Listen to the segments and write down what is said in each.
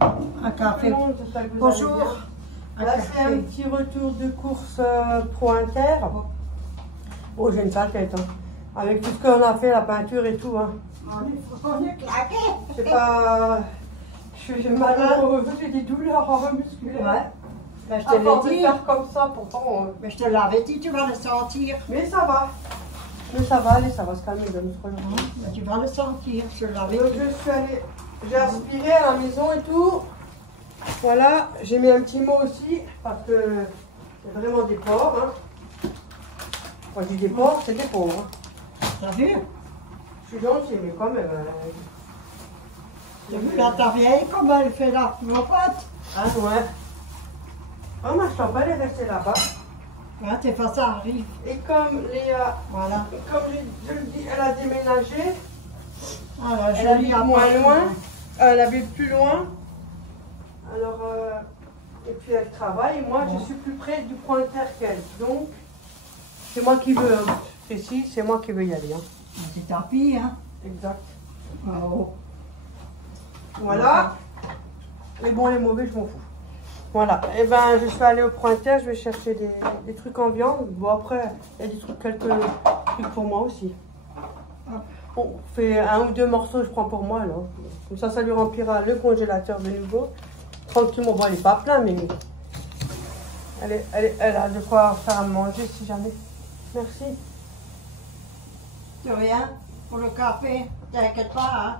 Un café. Bonjour. Là, c'est un petit retour de course Pro Inter. Oh, j'ai une sale tête. Hein. Avec tout ce qu'on a fait, la peinture et tout. Hein. On est claqué. C'est pas... Je suis malade, j'ai des douleurs musculaires. Ouais. Ben, je te Avant de l'ai dit. faire comme ça, pourtant... Mais je te l'avais dit, tu vas le sentir. Mais ça va. Mais ça va aller, ça va se calmer de notre journée. Ben, tu vas le sentir, je te l'avais Donc dit. je suis allée... J'ai aspiré à la maison et tout. Voilà, j'ai mis un petit mot aussi, parce que c'est vraiment des porcs. Hein. Quand je dis des porcs, c'est des pauvres. Hein. T'as vu? Je suis gentille, mais quand même... T'as vu là ta vieille, comment elle fait la pote? Ah ouais. Oh, ma chambre, elle est restée là-bas. Ouais, tes façons arrivent. Et comme Léa, Voilà. comme je le dis, elle a déménagé. Alors, Elle habite moins loin. Elle habite plus loin. Alors, et puis elle travaille. Moi, je suis plus près du point Inter qu'elle. Donc, c'est moi qui veux. Hein. Ici, c'est moi qui veux y aller. Hein. C'est ta fille, hein? Exact. Oh. Voilà. Les bons, les mauvais, je m'en fous. Voilà. Et ben, je suis allée au point Inter. Je vais chercher des trucs en viande. Bon, après, il y a des trucs, quelques trucs pour moi aussi. On fait 1 ou 2 morceaux, je prends pour moi, là. Comme ça lui remplira le congélateur de nouveau. Tranquillement, bon, il n'est pas plein, mais elle a de quoi faire à manger si jamais. Merci. Tu rien pour le café? T'inquiète pas, hein?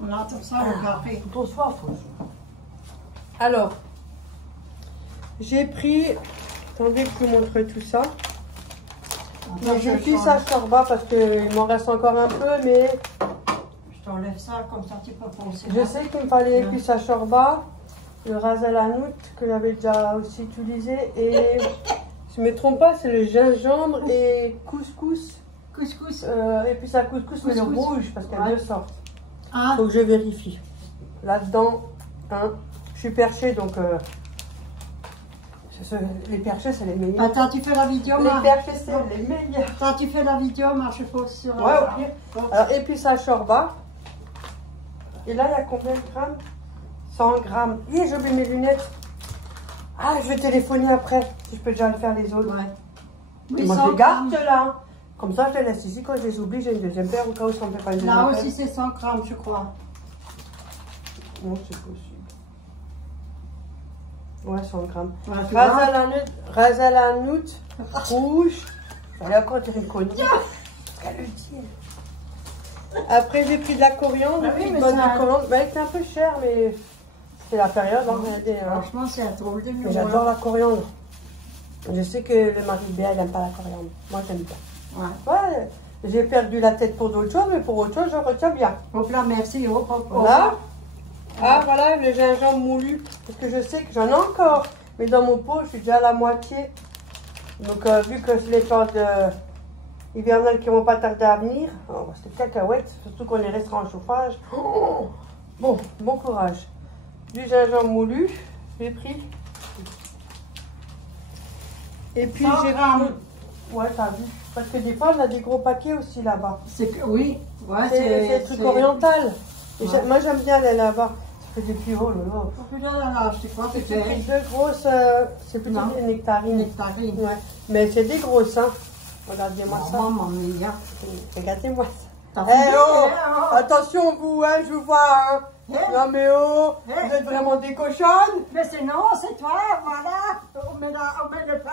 On entend ça, le café. Ton soif. Alors, j'ai pris... Attendez que je vous montre tout ça. Mais je pisse à Chorba parce qu'il m'en reste encore un peu, mais... Je t'enlève ça, comme ça tu peux penser. Je sais qu'il me fallait épices à Chorba, le ras à la noute que j'avais déjà aussi utilisé, et je ne me trompe pas, c'est le gingembre et couscous. Couscous. Épices à couscous, mais le rouge, parce qu'il y a 2 sortes. Ah. Faut que je vérifie. Là-dedans, hein, je suis perchée, donc... les perchés, c'est les meilleurs. Attends, tu fais la vidéo, Les perchés, c'est les meilleurs. Attends, tu fais la vidéo, moi je pose sur la... Ouais, au pire. Alors, épices à Chorba. Et là, il y a combien de grammes? 100 grammes. Hi, j'ai oublié mes lunettes. Ah, je vais téléphoner après, si je peux déjà le faire les autres. Ouais. Et Oui, moi, 100 je les garde grammes. là. Comme ça, je les laisse ici. Quand je les oublie, j'ai une deuxième paire au cas où ça ne me fait pas une deuxième Là paire. aussi, c'est 100 grammes, je crois. Non, c'est possible. Ouais, 100 grammes. Ouais, tu Ras vois. à la noute, rouge. J'allais encore dire une connerie. Qu'elle le dit. Après, j'ai pris de la coriandre. Ah oui, J'ai pris mais de la ça- coriandre. Elle était un peu chère, mais c'est la période. Hein, regardez, hein. Franchement, c'est un drôle de Mais numéro. j'adore la coriandre. Je sais que le mari de Béa, il n'aime pas la coriandre. Moi, j'aime pas. Ouais. Ouais, j'ai perdu la tête pour d'autres choses, mais pour autre chose, je retiens bien. Hop là, merci. Hop, hop, hop. Là. Ah, voilà, le gingembre moulu. Parce que je sais que j'en ai encore. Mais dans mon pot, je suis déjà à la moitié. Donc, vu que c'est les périodes hivernales qui vont pas tarder à venir, oh, c'est cacahuète, surtout qu'on est resté en chauffage. Oh, bon, bon courage. Du gingembre moulu, j'ai pris. Et puis 100 j'ai grammes. pris... Ouais, t'as vu. Parce que des fois, on a des gros paquets aussi là-bas. C'est que, oui. Ouais, C'est le truc oriental. Et Ouais. moi, j'aime bien aller là-bas. Ça fait des plus hauts, là. Oh putain, là, là, je sais pas, J'ai c'est pris 2 grosses, c'est plutôt Non. des nectarines. nectarine. Ouais. Mais c'est des grosses, hein. Regardez-moi ça. Maman mia. Regardez-moi T'as ça. Eh fini, oh, hein, attention vous, hein, je vous vois, hein. Eh. Non mais oh, Eh. vous êtes vraiment des cochonnes. Mais c'est non, c'est toi, voilà. On met le pain.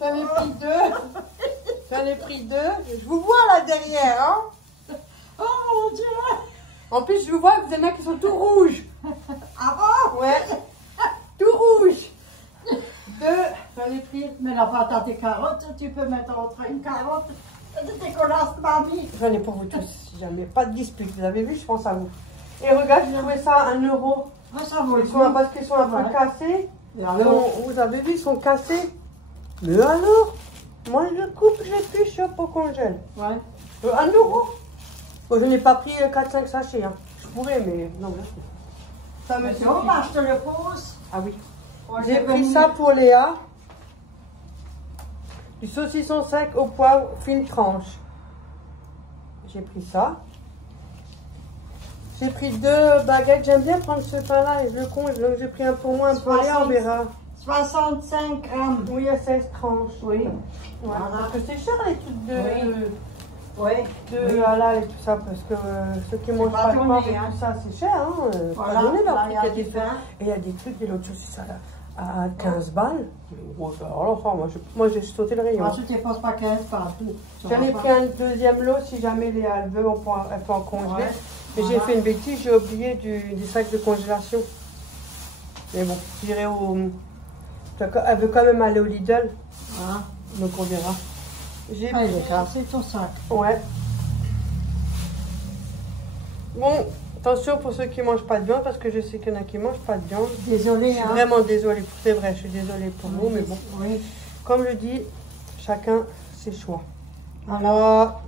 J'en ai pris 2. J'en ai pris 2. Je vous vois là derrière, hein. Oh mon Dieu. En plus, je vous vois, vous en avez qui sont tout rouges. Ah bon? Ouais. Tout rouge. 2, j'en ai pris. Mais la pâte à tes carottes, tu peux mettre entre une carotte et des décollages mamie. J'en ai pour vous tous, si jamais. Pas de dispute, vous avez vu, je pense à vous. Et regarde, j'ai trouvé ça à 1 €. Ah, ça vaut le Ils coup. sont, parce qu'ils sont un peu Ouais. cassés. Et alors? Vous avez vu, ils sont cassés. Mais alors, moi je coupe, j'épluche, hop, au congèle. Ouais. 1 €. Bon, je n'ai pas pris 4-5 sachets. Hein. Je pourrais, mais non, merci. Ça me Mais suffit. non, bah, je te le pose. Ah oui. Moi, J'ai je vais pris venir. ça pour Léa. Du saucisson sec au poivre, fine tranche. J'ai pris ça. J'ai pris 2 baguettes. J'aime bien prendre ce pain-là et je le congèle. Donc j'ai pris un pour moi, un pour Léa, on verra. 65 grammes. Oui, il y a 16 tranches. Oui. Ouais, Voilà. parce que c'est cher les trucs Oui. de halal et tout ça. Parce que ceux qui mangent pas de porc et tout ça, c'est cher. Hein, Voilà. pas donné leur Là, prix. il y a Il y a des du pain. Et il y a des trucs, et l'autre chose, c'est ça là. À 15 balles. Ouais, alors, enfin, moi j'ai sauté le rayon. Ensuite, tu ne poses pas 15 partout. J'en ai pris un deuxième lot si jamais Léa elle veut, elle peut en congeler. Ouais. Mais j'ai fait une bêtise, j'ai oublié des sacs de congélation. Mais bon, j'irai au. Elle veut quand même aller au Lidl. Voilà. Donc on verra. J'ai Ah, il est cassé ton sac. Ouais. Bon, attention pour ceux qui mangent pas de viande, parce que je sais qu'il y en a qui mangent pas de viande. Désolée, Je suis hein. vraiment désolée, c'est vrai, je suis désolée pour vous, mais bon. Oui. Comme je dis, chacun ses choix. Alors,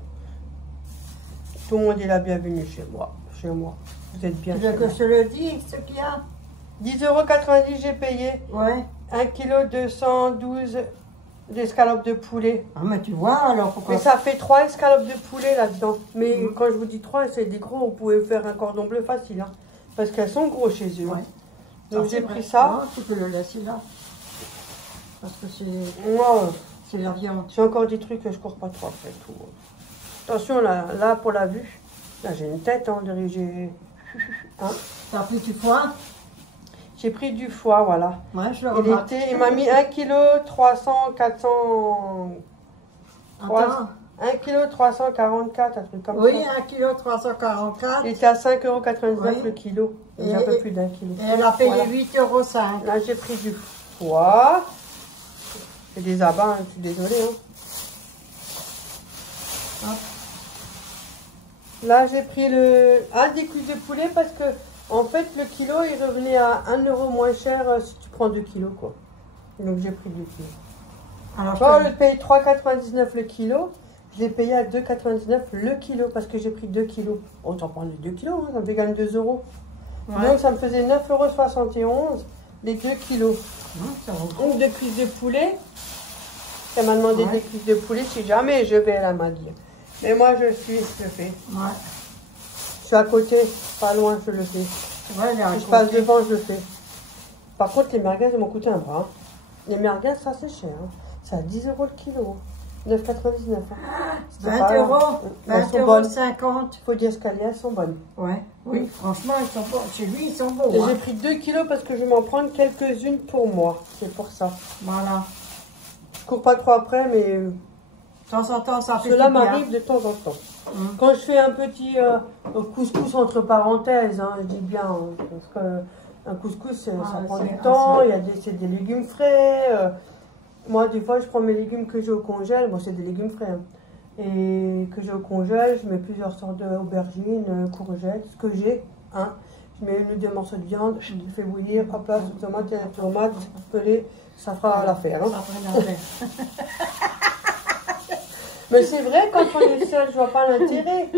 Tout le monde est la bienvenue chez moi. Chez moi. Vous êtes bien tu chez veux que moi. je te le dise, ce qu'il y a? 10,90 € j'ai payé. Ouais. 1,212 kg d'escalope de poulet. Ah, mais tu vois, alors pourquoi? Mais ça fait 3 escalopes de poulet là-dedans. Mais quand je vous dis 3, c'est des gros. Vous pouvez faire un cordon bleu facile. Hein, parce qu'elles sont gros chez eux. Ouais. Donc Ça, j'ai c'est pris vrai. ça. Non, tu peux le laisser là. Parce que Moi, c'est la viande. j'ai encore des trucs que je cours pas trop après tout. Attention là pour la vue. Là j'ai une tête. Hein, j'ai hein. T'as pris du foie? J'ai pris du foie, voilà. Ouais, je le remarque. Il m'a mis 1 kg 300, 400... Attends. 1 kg 344, un truc comme Oui, ça. 1 kg 344. Il était à 5,99 € Oui. le kilo. Et- J'ai un peu plus d'1 kilo. Et elle a payé Voilà. 8,05 €. Là, j'ai pris du foie. Et des abats, hein, je suis désolée. Hein. Hop. Là, j'ai pris un des cuisses de poulet parce que, en fait, le kilo, il revenait à 1 € moins cher si tu prends 2 kilos, quoi. Donc, j'ai pris 2 kilos. Alors, Moi, au lieu de payer 3,99 le kilo, je l'ai payé à 2,99 le kilo parce que j'ai pris 2 kilos. Autant prendre les 2 kilos, hein, ça me fait gagner 2 €. Ouais. Donc, ça me faisait 9,71 € les 2 kilos. Ça va. Donc, de cuisses de poulet. Elle m'a demandé Ouais. des cuisses de poulet si jamais je vais, elle m'a dit. Mais moi, je fais. Ouais. Je suis à côté, pas loin, je le fais. Ouais, il est à Si je passe côté. devant, je le fais. Par contre, les merguez, elles m'ont coûté un bras. Les merguez, ça, c'est cher. Hein. C'est à 10 € le kilo. 9,99 €. Hein. C'était 20 pas- €. Elles 20 sont bonnes. € 50. Il faut dire ce qu'elles elles sont bonnes. Ouais. Oui, franchement, ils sont beaux. Chez lui, ils sont beaux. Et Hein. j'ai pris 2 kilos parce que je vais m'en prendre quelques-unes pour moi. C'est pour ça. Voilà. Je cours pas trop après, mais De temps en temps, ça fait cela du bien. m'arrive de temps en temps. Hum. Quand je fais un petit couscous entre parenthèses, hein, je dis bien, hein, parce que un couscous, ça prend c'est du temps, assez. il y a c'est des légumes frais. Moi, des fois, je prends mes légumes que j'ai au congèle, bon, c'est des légumes frais, hein, et que j'ai au congèle, je mets plusieurs sortes d'aubergines, courgettes, ce que j'ai, hein. Je mets 1 ou 2 morceaux de viande, je les fais bouillir, hop là, tomate, pelée, ça fera l'affaire. Hein. Ça ferait l'affaire. Mais c'est vrai, quand on est seul, je vois pas l'intérêt.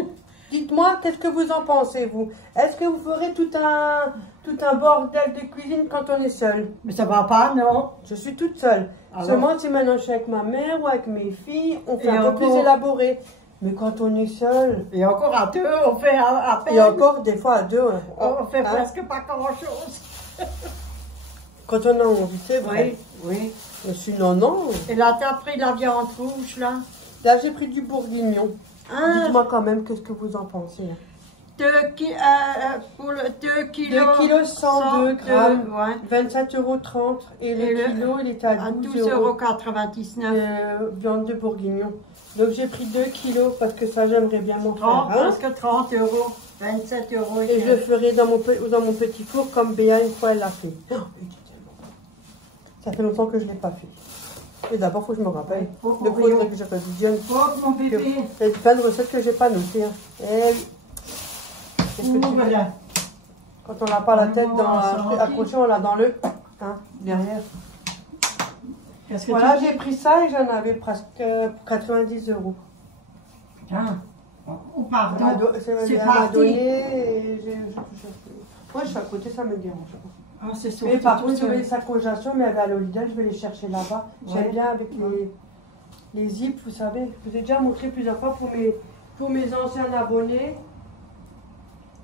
Dites-moi, qu'est-ce que vous en pensez, vous? Est-ce que vous ferez tout un bordel de cuisine quand on est seul? Mais ça va pas, non? Je suis toute seule. Alors? Seulement si maintenant je suis avec ma mère ou avec mes filles, on fait Et un peu encore? plus élaboré. Mais quand on est seul, Et encore à deux, on fait à peine. et encore des fois à deux, On fait hein, presque pas grand-chose. quand on a envie, c'est vrai. Oui, oui. Mais sinon, non. Et là, t'as pris la viande rouge, là? Là, j'ai pris du bourguignon. Ah, Dites-moi quand même, qu'est-ce que vous en pensez? 2 kilos. 2 kilos 102 grammes, Ouais. 27,30 € et le kilo, il était à À 12 €. 12,99 €. Viande de bourguignon. Donc j'ai pris 2 kilos parce que ça j'aimerais bien m'en faire 30, un. presque 30 €. 27 € Et je le ferai dans mon petit four comme Béa une fois elle l'a fait. Oh, il était tellement bon. Ça fait longtemps que je ne l'ai pas fait. Et d'abord, il faut que je me rappelle. Faut Donc il faudrait que je revisionne. Oh, mon bébé. Il y a plein de recettes que je n'ai pas notées. Hein. Et qu'est-ce que tu veux? Voilà. Quand on n'a pas la tête Oh, ça va. accrochée, on l'a dans le derrière. Qu'est-ce que Voilà, tu j'ai pris ça et j'en avais presque pour 90 €. Tiens. Oh, pardon. C'est C'est elle m'a parti. donné et moi je suis à côté, ça me dérange pas. Ah, c'est Mais sorti par tout contre, seul. les sacs congélation, mais à l'Olida, je vais les chercher là-bas. Ouais. J'aime bien avec les zips, vous savez. Je vous ai déjà montré plusieurs fois pour mes anciens abonnés.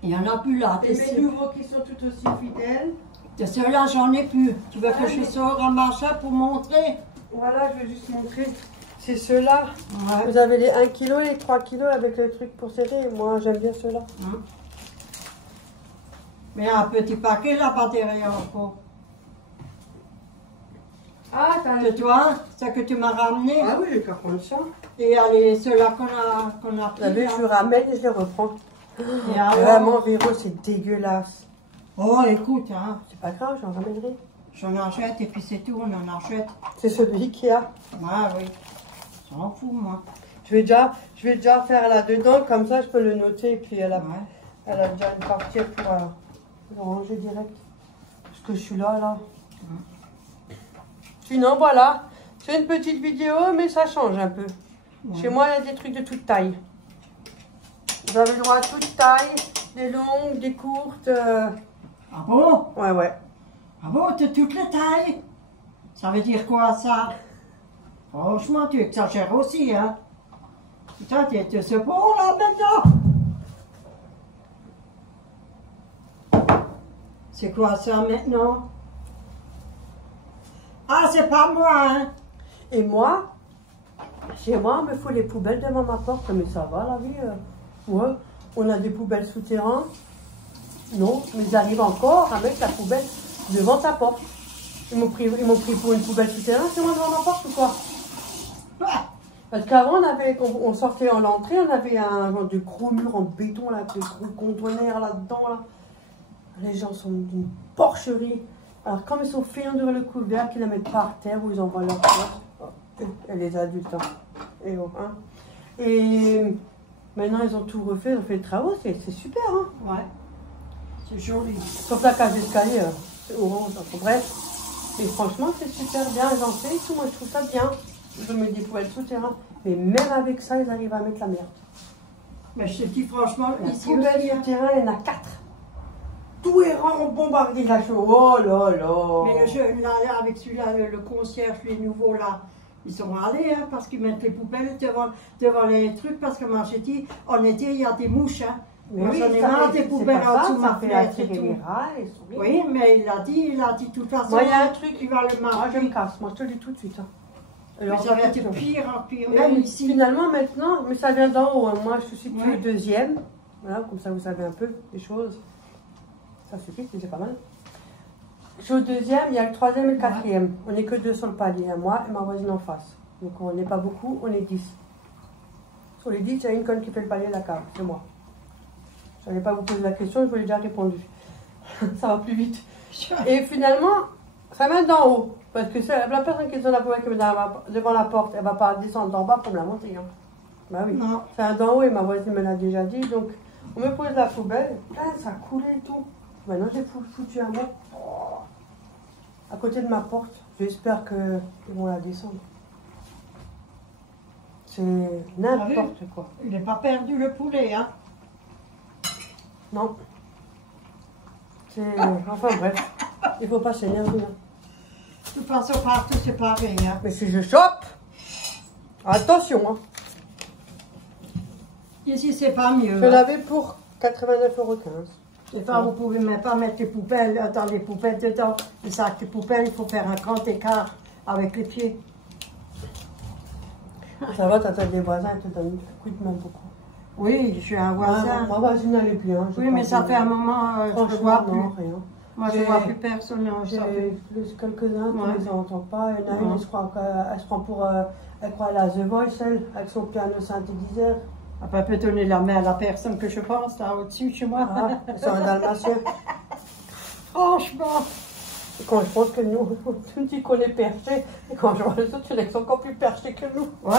Il n'y en a plus là. Et mes nouveaux qui sont tout aussi fidèles. De ceux-là, j'en ai plus. Tu veux que je sors un machin pour montrer? Voilà, je vais juste montrer. C'est ceux-là. Ouais. Vous avez les 1 kg et les 3 kg avec le truc pour serrer. Moi, j'aime bien ceux-là. Mais un petit paquet là-bas derrière encore. Ah, t'as De toi, c'est que tu m'as ramené. Ah oui, j'ai qu'à prendre ça. Et allez, ceux-là qu'on a Vous savez, pris. je ramène et je les reprends. Et alors? Vraiment, Véro, c'est dégueulasse. Oh, écoute, hein, C'est pas grave, j'en ramènerai. j'en achète et puis c'est tout, on en achète. C'est celui Ikea. Ah oui, j'en fous, moi. Je vais déjà faire là-dedans, comme ça je peux le noter. Et puis elle a déjà une partie pour le ranger direct. Parce que je suis là. Sinon, voilà. C'est une petite vidéo, mais ça change un peu. Chez moi, il y a des trucs de toute taille. Vous avez le droit à toute taille, des longues, des courtes. Ah bon? Ouais. Ah bon, de toutes les tailles? Ça veut dire quoi, ça? Franchement, tu exagères aussi, hein? Putain, t'es ce bon, là, maintenant? C'est quoi, ça, maintenant? Ah, c'est pas moi, hein? Et moi, chez moi, il me faut les poubelles devant ma porte. Mais ça va, la vie. Ouais, on a des poubelles souterraines. Non, mais ils arrivent encore à mettre la poubelle devant ta porte. Ils m'ont pris pour une poubelle souterraine, c'est moi devant ma porte ou quoi? Parce qu'avant, on sortait en l'entrée, on avait un genre de gros mur en béton, là, de gros conteneurs là-dedans, là. Les gens sont d'une porcherie. Alors, comme ils sont feignants devant le couvert, qu'ils la mettent par terre ou ils envoient leur porte. Oh, et les adultes, hein. Et maintenant, ils ont tout refait, ils ont fait les travaux, c'est super, hein. Ouais. C'est joli. Sauf la cage d'escalier, c'est orange, enfin, bref. Et franchement, c'est super bien, j'en fais et tout, moi je trouve ça bien. Je mets des poubelles souterraines, mais même avec ça, ils arrivent à mettre la merde. Mais je te dis franchement, La ici poubelle aussi, hein. souterraine, il y en a 4. Tout est rang bombardé, la chose. Oh là là. Mais le jeune, là, avec celui-là, le concierge, les nouveaux, là, ils sont allés, hein, parce qu'ils mettent les poubelles devant les trucs, parce que moi, j'ai dit, en été, il y a des mouches, hein. Mais Moi, oui, j'en ai ça marre fait- des poubelles c'est pas en ça, dessous de ma ça fait fenêtre et attirer tout. les rats, les souris. Oui, mais il a dit, de toute façon, Moi, il y a un truc. il va le Moi, je marquer. me casse, moi, je te le dis tout de suite. Hein. Mais ça va être pire en pire, Mais même ici. finalement, maintenant, mais ça vient d'en haut. Hein. Moi, je suis Ouais. le deuxième. Voilà, comme ça, vous savez un peu des choses. Ça suffit, c'est pas mal. Je suis au deuxième, il y a le troisième et le quatrième. On n'est que 2 sur le palier, hein, moi et ma voisine en face. Donc, on n'est pas beaucoup, on est 10. Sur les 10, il y a une conne qui fait le palier de la cave, c'est moi. Je n'allais pas vous poser la question, je vous l'ai déjà répondu. Ça va plus vite. Et finalement, ça vient d'en haut. Parce que c'est la personne qui est sur la poubelle qui est devant la porte, elle ne va pas descendre d'en bas pour me la monter. Hein. Bah oui. Non. Ça vient d'en haut et ma voisine me l'a déjà dit. Donc, on me pose la poubelle. Putain, ça coulait et tout. Maintenant, j'ai foutu un mot à côté de ma porte. J'espère qu'ils vont la descendre. C'est n'importe quoi. Il n'est pas perdu le poulet, hein. Non. C'est... Enfin bref. Il ne faut pas s'énerver. Hein. De toute façon, partout, c'est pareil, hein. Mais si je chope, attention. Hein. Ici, c'est pas mieux. Je Hein. l'avais pour 89,15 €. Et pas, vous pouvez même pas mettre les poubelles dans les poubelles dedans. Les sacs de poubelles, il faut faire un grand écart avec les pieds. Ça va, t'as des voisins, ils te donnent un coup de main beaucoup. Oui, je suis un voisin. Ma voisine n'allait plus. Hein, Oui, mais ça fait un moment, je ne vois plus. Non, rien. Moi, je ne vois plus personne. Non, je J'ai sors plus. quelques-uns qui Ouais. ne les entend pas. Il y en a une, elle se prend pour... elle croit à la The Voice, elle, avec son piano synthétiseur. Après, elle peut donner la main à la personne que je pense, là, au-dessus, chez moi. Ah, c'est un dalmatien. Franchement. Et quand je pense que nous, tu me dis qu'on est perchés, et quand je vois les autres, ils sont encore plus perchés que nous. Ouais.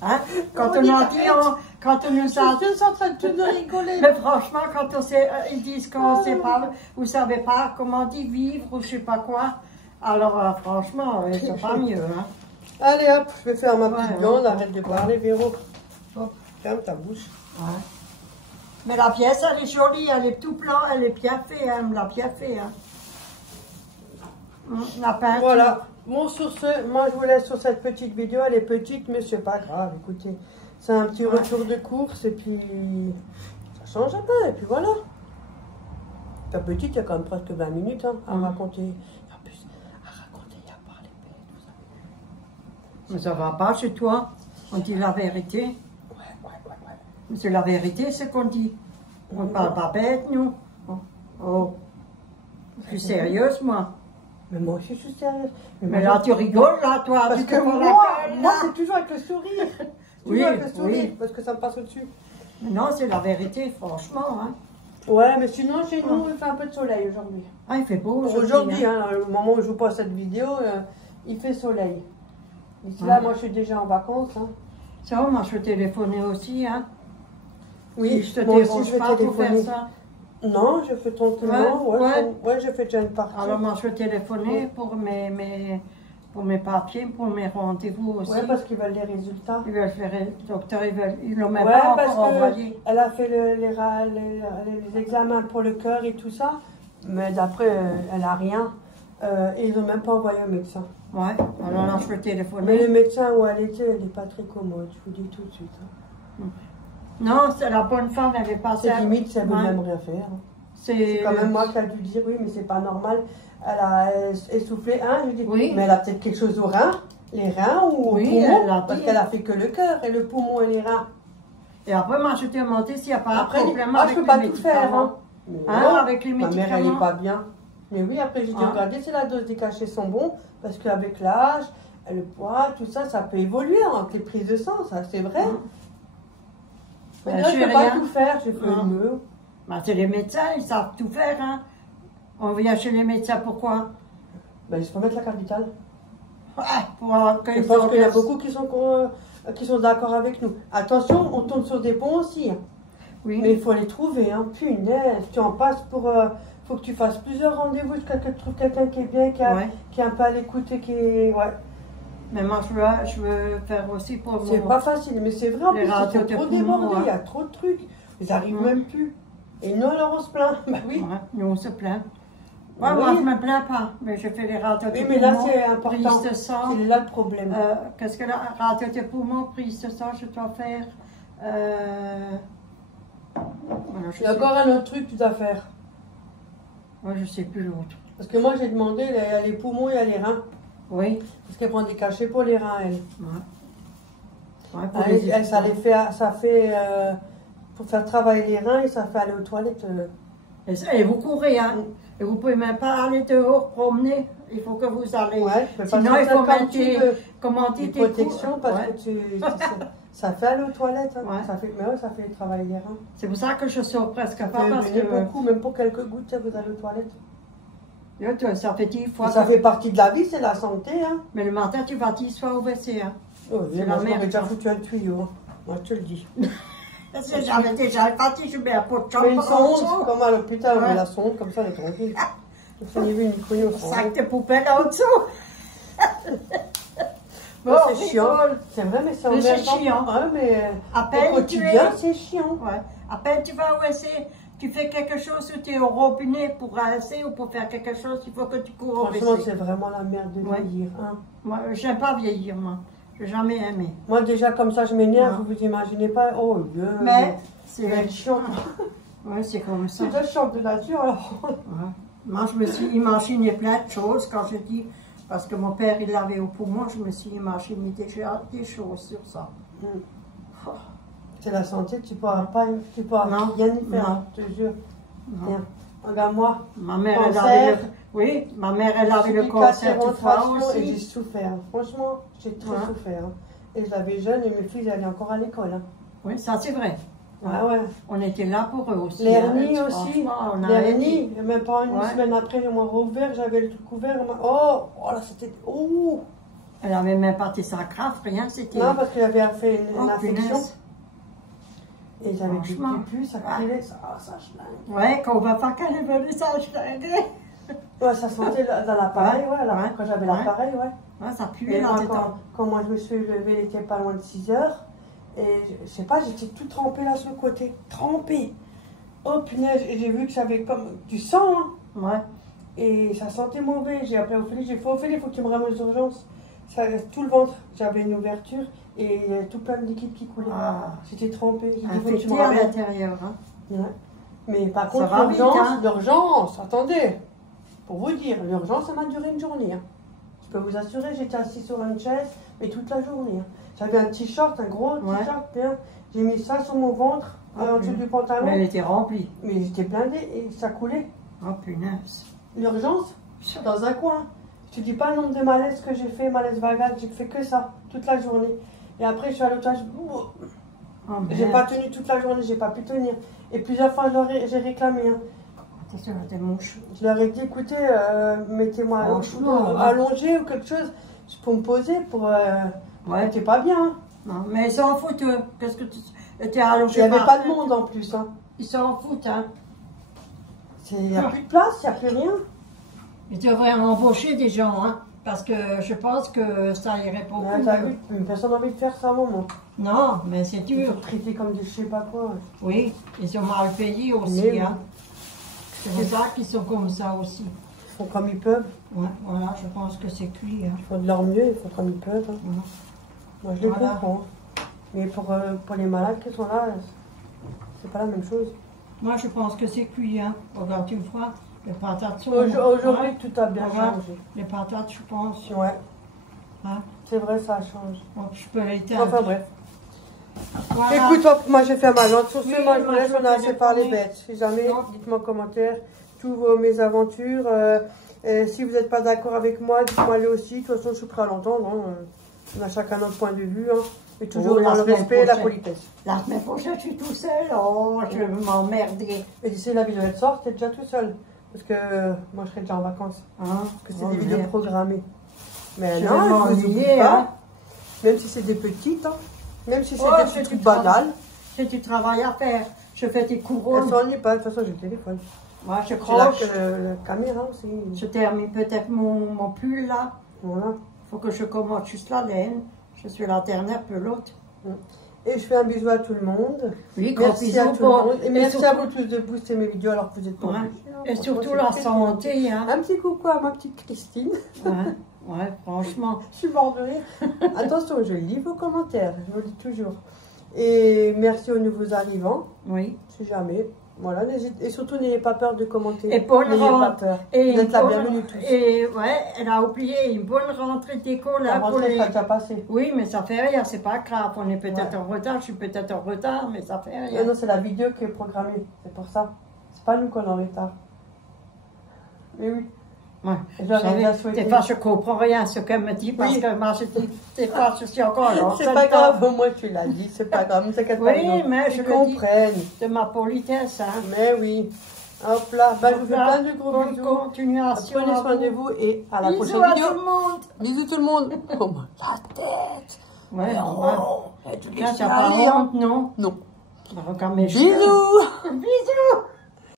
Hein? Quand On on dit a la dit, fête. quand on nous a... Je suis en train de tout de rigoler. Mais franchement, quand on sait, ils disent qu'on ne sait pas, vous ne savez pas comment dire vivre ou je ne sais pas quoi, alors franchement, c'est pas mieux. Hein. Allez hop, je vais faire ma petite Ouais, viande, ouais. arrête de parler, Véro. Hop, ferme ta bouche. Ouais. Mais la pièce, elle est jolie, elle est tout blanc, elle est bien faite, hein, elle me l'a bien fait. Hein. La peinture. Voilà. Bon, sur ce, moi je vous laisse sur cette petite vidéo. Elle est petite, mais c'est pas grave. Écoutez, c'est un petit retour de course et puis ça change un peu. Et puis voilà. Ta petite, il y a quand même presque 20 minutes hein, à raconter. En plus, à raconter, il y a pas les bêtes, vous savez. Mais ça va pas chez toi. On dit la vérité. Ouais. Mais c'est la vérité ce qu'on dit. On ne parle pas bête, nous. Oh. Je suis sérieuse, moi. Mais moi aussi, je suis sérieuse. Mais là, tu rigoles, là, toi. Parce tu te que vois moi, la peine, moi là. c'est toujours avec le sourire. Oui, Toujours avec le sourire, oui. parce que ça me passe au-dessus. Mais non, c'est la vérité, franchement. Hein. Ouais, mais sinon, chez nous, il fait un peu de soleil aujourd'hui. Ah, il fait beau Aujourd'hui, hein, au moment où je vous passe cette vidéo, il fait soleil. D'ici là, moi, je suis déjà en vacances. Hein. Ça va, moi, je vais téléphoner aussi. Hein. Oui, Je te moi aussi, dérange je vais pas pour faire téléphoner. ça. Non, je fais tranquillement. Ouais. Ouais, je fais déjà une partie. Alors, moi, je vais téléphoner pour mes papiers, pour mes rendez-vous aussi. Ouais, parce qu'ils veulent les résultats. Ils veulent faire, le docteur, ils l'ont même Ouais, pas parce encore envoyé. qu'elle a fait les examens pour le cœur et tout ça, mais d'après, elle n'a rien. Et ils n'ont même pas envoyé au médecin. Ouais, alors là, je vais Mais téléphoner. le médecin où elle était, elle n'est pas très commode, je vous dis tout de suite. Hein. Non, c'est la bonne femme, elle n'est pas C'est limite, si elle ne veut Ouais. même rien faire. Hein. C'est C'est quand même moi qui a dû dire, oui, mais c'est pas normal. Elle a essoufflé un, je dis, Oui. mais elle a peut-être quelque chose au rein, les reins ou Oui, au poumon, elle l'a parce dit. qu'elle a fait que le cœur et le poumon et les reins. Et après, moi, je t'ai demandé s'il n'y a pas Après, un problème moi, avec je peux les pas tout médicaments. faire. Hein. Mais Hein, non, avec les ma mère, elle médicaments. n'est pas bien. Mais oui, après, j'ai dit, Ah. regardez, si la dose des cachets sont bons, parce qu'avec l'âge, le poids, tout ça, ça peut évoluer avec les prises de sang, ça, c'est vrai. Mais Ben, là, je je peux fais pas rien. tout faire, j'ai fait Ah. le mieux. Ben, c'est les médecins, ils savent tout faire. Hein. On vient chez les médecins, pourquoi? Ben, je peux mettre la carte vitale. Ouais, pour que Je ils pense qu'il y a organisent. beaucoup qui sont d'accord avec nous. Attention, on tombe sur des ponts aussi. Hein. Oui. Mais il faut les trouver. Hein. Punaise, tu en passes pour... faut que tu fasses plusieurs rendez-vous jusqu'à ce que tu trouves quelqu'un qui est bien, Ouais. qui est un peu à l'écoute et qui est... Ouais. Mais moi, je veux faire aussi pour C'est mon... pas facile, mais c'est vrai, en Les plus, ils radios sont de trop poumons, débordés, ouais. il y a trop de trucs. Ils n'arrivent Ouais. même plus. Et nous, alors, on se plaint. Bah oui. Ouais, nous, on se plaint. Ouais, Oui. moi, je me plains pas, mais je fais les radios de Oui, poumons, mais là, c'est important. prise de sang. C'est là le problème. Qu'est-ce que la radio de poumons, prise de sang, je dois faire voilà, Il y a encore un autre truc que tu dois faire. Moi, je sais plus l'autre. Parce que moi, j'ai demandé, il y a les poumons, il y a les reins. Oui. Parce qu'elle prend des cachets pour les reins, elle. Ouais. Ouais, pour les Ça fait pour faire travailler les reins et ça fait aller aux toilettes. Et vous courez, hein. Et vous pouvez même pas aller dehors promener. Il faut que vous allez. Ouais, tu peux pas Sinon, il sortir faut comme mettre tu des, veux. comment Des dire, tes protections cours. parce Ouais. que ça fait aller aux toilettes. Hein. Ouais. Mais ouais, ça fait travailler les reins. C'est pour ça que je sors presque Ça pas fait parce uriner que beaucoup, même pour quelques gouttes, vous allez aux toilettes. ça fait 10 fois. Et ça que- fait partie de la vie, c'est la santé. Hein. Mais le matin, tu vas 10 fois au WC. Hein. Oh, C'est moi, la je merde, m'aurais déjà ça. foutu un tuyau. Hein. Moi, je te le dis. Parce que j'avais déjà parti, je mets un pot de Mais chambre une en sonde, dessous. comme à l'hôpital, on Ouais. met la sonde, comme ça, elle est tranquille. Je n'ai vu ni connu au fond. Sac de poubelle en dessous. Bon, c'est chiant. C'est vrai, mais c'est Mais c'est emmerdant. chiant. Ouais, mais À au peine quotidien, c'est chiant. Ouais. À peine tu vas au WC, tu fais quelque chose ou tu es au robinet pour rincer ou pour faire quelque chose, il faut que tu cours au Franchement, WC. c'est vraiment la merde de Ouais. vieillir. Hein. Moi, j'aime pas vieillir, moi. J'ai jamais aimé. Moi, déjà, comme ça, je m'énerve, Ouais. vous vous imaginez pas. Oh, Dieu. Mais c'est chiant. Ouais, c'est comme ça. C'est déjà chiant de nature, alors. Ouais. Moi, je me suis imaginé plein de choses quand je dis, parce que mon père, il l'avait au poumon, je me suis imaginé déjà des choses sur ça. C'est la santé, tu pourras Non. rien y faire, Non. je te jure. Non. Rien. Regarde-moi. Ma mère, elle Cancer. avait le... Oui, ma mère, elle avait le cancer tout fois et j'ai aussi. souffert. Franchement, j'ai très Ouais. souffert. Et je l'avais jeune et mes filles allaient encore à l'école. Hein. Oui, ça c'est vrai. Ah ouais. On était là pour eux aussi. L'hernie hein, aussi. franchement, on a L'hernie. aidé. Et même pas une Ouais. semaine après, on m'a rouvert, j'avais le truc ouvert. Oh là, c'était. Oh. Elle avait même pas été ça grave, rien, c'était... Non, parce qu'elle avait fait une Oh, infection. punaise. Et j'avais du Franchement. plus, ça criait, ça schlingue. Ouais, qu'on va pas qu'elle est venue s'acheter. Ouais, ça sentait dans l'appareil, ouais, là, Ouais. quand j'avais Ouais. l'appareil, ouais. Ouais, ça puait Et là, moi, c'est quand moi je me suis levée, il était pas loin de 6 heures. Et je sais pas, j'étais tout trempée là sur le côté. Trempée. Oh punaise, et j'ai vu que j'avais comme du sang. Hein. Ouais. Et ça sentait mauvais. J'ai appelé Ophélie, j'ai fait Ophélie, il faut que tu me ramènes aux urgences. Ça, tout le ventre, j'avais une ouverture et tout plein de liquide qui coulait. Ah. J'étais trempée. J'ai dit, faut que tu me Infecté à ramènes. l'intérieur. Hein. Ouais. Mais par Ça contre, va vite, hein. l'urgence, attendez. Pour vous dire, l'urgence, ça m'a duré une journée. Hein. Je peux vous assurer, j'étais assis sur une chaise, mais toute la journée. Hein. J'avais un t-shirt, un gros t-shirt, bien. J'ai mis ça sur mon ventre, en dessous du pantalon. Mais elle était remplie. Mais j'étais blindée et ça coulait. Oh punaise. L'urgence, dans un coin. Je te dis pas le nombre de malaises que j'ai fait, malaise vagal, j'ai fait que ça, toute la journée. Et après, je suis allée au toilette, Oh, j'ai pas tenu toute la journée, j'ai pas pu tenir. Et plusieurs fois, j'ai réclamé. Hein. Attention, t'es mouche. Je leur ai dit, écoutez, mettez-moi Franchement, allongé ou quelque chose pour me poser, pour... Ouais. T'es pas bien. Hein. Non, mais ils s'en foutent, eux. Qu'est-ce que tu étais allongé? Il n'y avait pas de monde en plus. Hein. Ils s'en foutent, hein. Il n'y a plus de place, il n'y a plus rien. Ils devraient embaucher des gens, hein. Parce que je pense que ça irait pas beaucoup. T'as vu, personne n'a envie de faire ça, maman. Non, mais c'est Ils dur. sont traités comme des je sais pas quoi. Oui, ils sont mal payés aussi, Mais hein. C'est pour ça qu'ils sont comme ça aussi. Ils font comme ils peuvent. Ouais, voilà, je pense que c'est cuit, hein. Ils font de leur mieux, ils font comme ils peuvent. Hein. Ouais. Moi, je les Voilà. comprends. Mais pour les malades qui sont là, c'est pas la même chose. Moi, je pense que c'est cuit, hein. Regarde, tu vois, les patates sont... Aujourd'hui, Ouais. tout a bien Regarde, changé. les patates, je pense. Ouais, Hein. c'est vrai, ça change. Donc, je peux l'éteindre. Enfin bref. Voilà. Écoute, moi j'ai fait ma lente. Sur ce, Oui, moi je vous moi, laisse, je on a vais assez parlé téléphoner. bête. Si jamais, Non. dites-moi en commentaire tous mes aventures. Si vous n'êtes pas d'accord avec moi, dites-moi le aussi. De toute façon, je suis prêt à l'entendre. Hein. On a chacun notre point de vue. Hein. Et toujours Oh, dans la le semaine respect et la prochaine. politesse. La semaine prochaine, je suis tout seul. Oh, je vais m'emmerder. Et d'ici la vidéo elle sort, t'es déjà tout seul. Parce que moi je serai déjà en vacances. Hein? Parce que c'est Oh, des vidéos merde. programmées. Mais Je non, vais je vous oublie m'ennuyer, pas. hein. Même si c'est des petites. Hein. Même si c'est Oh, des c'est petits du trucs travail. banals. J'ai du travail à faire. Je fais des Elles couronnes. s'ennuient pas. De toute façon, j'ai le téléphone. Moi, je J'ai croche. la caméra aussi. Je termine peut-être mon pull là. Voilà. Faut que je commande juste la laine. Je suis la dernière pelote. Et je fais un bisou à tout le monde. Oui, gros Merci bisous à tout le monde. Et merci surtout- à vous tous de booster mes vidéos alors que vous êtes pas Ouais. obligés, hein. Et Franchement, surtout c'est la très santé, hein. gentil. Un petit coucou à ma petite Christine. Ouais, ouais, franchement. Je suis mort de rire. Attention, je lis vos commentaires. Je vous le dis toujours. Et merci aux nouveaux arrivants. Oui. Si jamais. Voilà, et surtout n'ayez pas peur de commenter. Et bonne N'ayez pas rentrée. peur. Et Vous êtes la bonne- bienvenue tous. Et ouais, elle a oublié une bonne rentrée d'école La là pour rentrée les... sera déjà passée. Oui, mais ça fait rien, c'est pas grave. On est peut-être Ouais. en retard, je suis peut-être en retard, mais ça fait Non, rien. non, c'est la vidéo qui est programmée. C'est pour ça. C'est pas nous qu'on est en retard. Mais oui. Ouais. Je leur ai Vous déjà savez, souhaité. des fois, je comprends rien ce qu'elle me dit parce Oui. que moi, je dis, des fois, je suis encore là. C'est pas grave, au moins tu l'as dit, c'est pas grave, ne t'inquiète pas. Oui, non. mais Ils je le dis. comprennent. De ma politesse, hein. Mais oui. Hop là, bah, je vous fais Voilà. plein de gros Bonne bisous. continuation. Prenez à soin vous. de vous et à la Bisous prochaine à vidéo. tout le monde. Bisous tout le monde. Oh, la tête. Ouais, Mais ouais. oh, tu Là, laisses t'as pas aller, hein. honte, non? Non. Regarde mes cheveux. Bisous. Bisous.